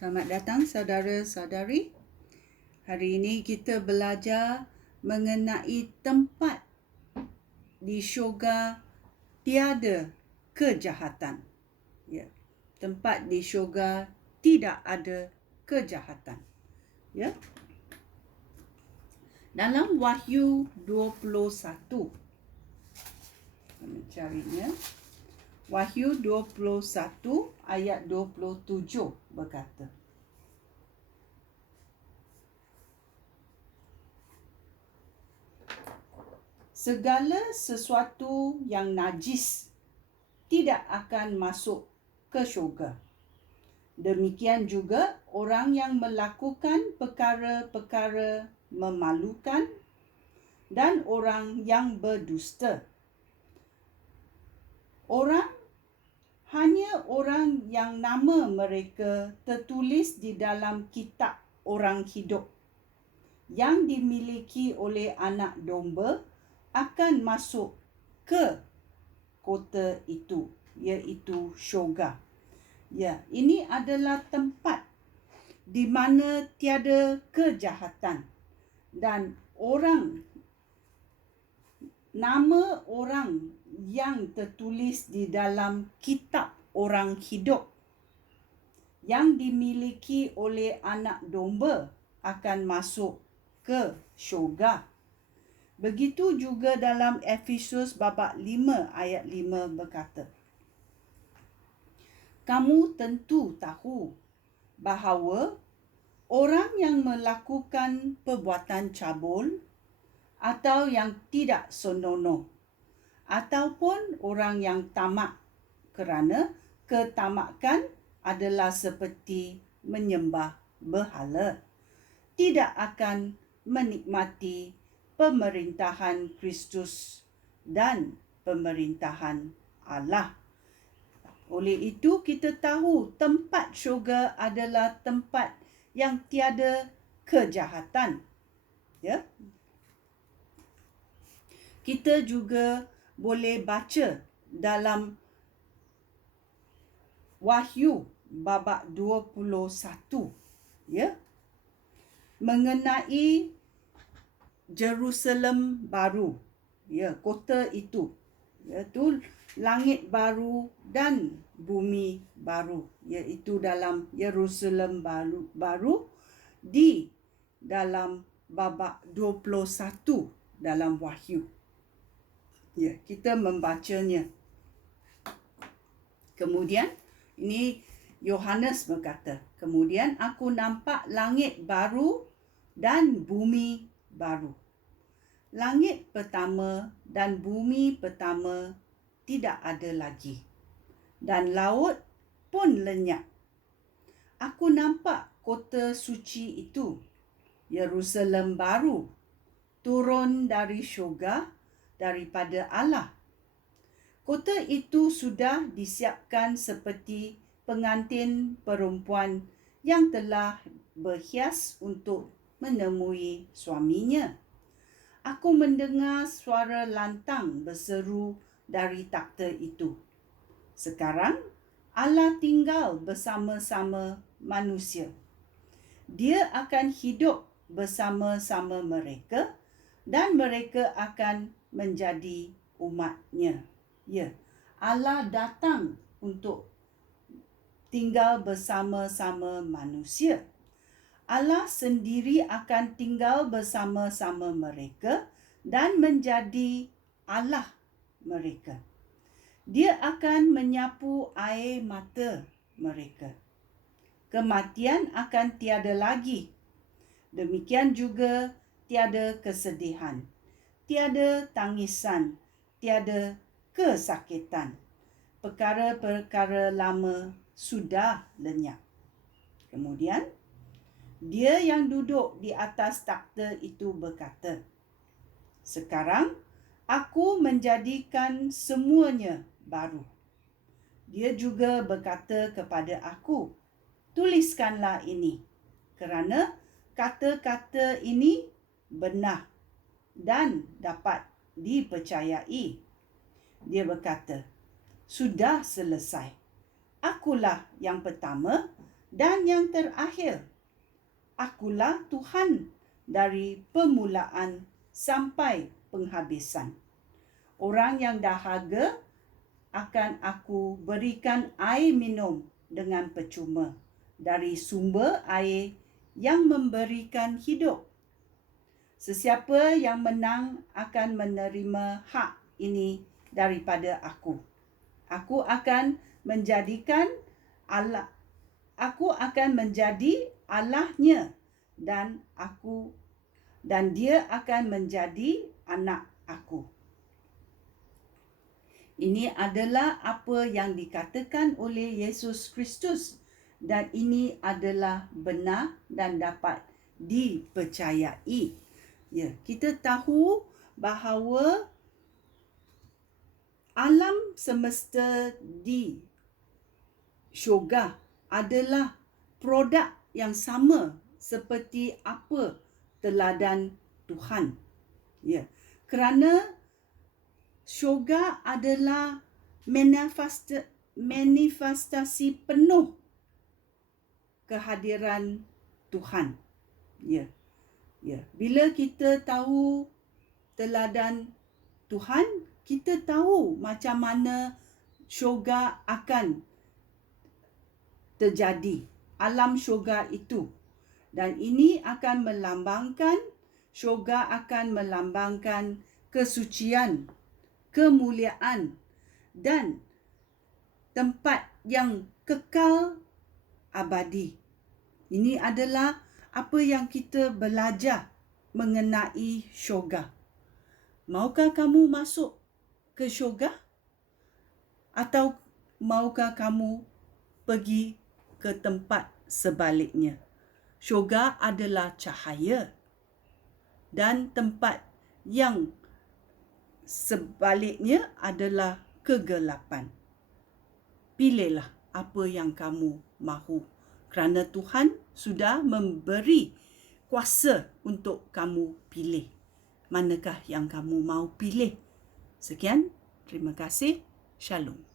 Selamat datang saudara-saudari. Hari ini kita belajar mengenai tempat di syurga tiada kejahatan. Ya, tempat di syurga tidak ada kejahatan. Ya. Dalam Wahyu 21, mencarinya. Wahyu 21 ayat 27 berkata, segala sesuatu yang najis tidak akan masuk ke syurga. Demikian juga orang yang melakukan perkara-perkara memalukan dan orang yang berdusta. Hanya orang yang nama mereka tertulis di dalam kitab orang hidup yang dimiliki oleh Anak Domba akan masuk ke kota itu, iaitu syurga. Ya, ini adalah tempat di mana tiada kejahatan dan nama orang yang tertulis di dalam kitab orang hidup yang dimiliki oleh Anak Domba akan masuk ke syurga. Begitu juga dalam Efesus babak 5 ayat 5 berkata, kamu tentu tahu bahawa orang yang melakukan perbuatan cabul atau yang tidak senonoh ataupun orang yang tamak, kerana ketamakan adalah seperti menyembah berhala, tidak akan menikmati pemerintahan Kristus dan pemerintahan Allah. Oleh itu kita tahu tempat syurga adalah tempat yang tiada kejahatan. Ya. Kita juga boleh baca dalam Wahyu babak 21, ya, mengenai Jerusalem baru, ya, kota itu, iaitu langit baru dan bumi baru, iaitu dalam Jerusalem baru di dalam babak 21 dalam Wahyu. Ya, kita membacanya. Kemudian ini Yohanes berkata, kemudian aku nampak langit baru dan bumi baru. Langit pertama dan bumi pertama tidak ada lagi, dan laut pun lenyap. Aku nampak kota suci itu, Yerusalem baru, turun dari syurga daripada Allah. Kota itu sudah disiapkan seperti pengantin perempuan yang telah berhias untuk menemui suaminya. Aku mendengar suara lantang berseru dari takhta itu. Sekarang Allah tinggal bersama-sama manusia. Dia akan hidup bersama-sama mereka dan mereka akan menjadi umat-Nya. Ya, Allah datang untuk tinggal bersama-sama manusia. Allah sendiri akan tinggal bersama-sama mereka dan menjadi Allah mereka. Dia akan menyapu air mata mereka. Kematian akan tiada lagi. Demikian juga tiada kesedihan, tiada tangisan, tiada kesakitan. Perkara-perkara lama sudah lenyap. Kemudian, dia yang duduk di atas takhta itu berkata, sekarang aku menjadikan semuanya baru. Dia juga berkata kepada aku, tuliskanlah ini, kerana kata-kata ini benar dan dapat dipercayai. Dia berkata, sudah selesai. Akulah yang pertama Dan yang terakhir, akulah Tuhan dari permulaan sampai penghabisan. Orang yang dahaga akan aku berikan air minum dengan percuma dari sumber air yang memberikan hidup. Sesiapa yang menang akan menerima hak ini daripada aku. Aku akan menjadi Allahnya dan dia akan menjadi anak aku. Ini adalah apa yang dikatakan oleh Yesus Kristus dan ini adalah benar dan dapat dipercayai. Ya, kita tahu bahawa alam semesta di syurga adalah produk yang sama seperti apa teladan Tuhan. Ya, kerana syurga adalah manifestasi penuh kehadiran Tuhan. Ya. Bila kita tahu teladan Tuhan, kita tahu macam mana syurga akan terjadi, alam syurga itu. Dan ini akan melambangkan, syurga akan melambangkan kesucian, kemuliaan dan tempat yang kekal abadi. Ini adalah apa yang kita belajar mengenai syurga. Maukah kamu masuk ke syurga? Atau maukah kamu pergi ke tempat sebaliknya? Syurga adalah cahaya dan tempat yang sebaliknya adalah kegelapan. Pilihlah apa yang kamu mahu, kerana Tuhan sudah memberi kuasa untuk kamu pilih. Manakah yang kamu mahu pilih? Sekian, terima kasih. Shalom.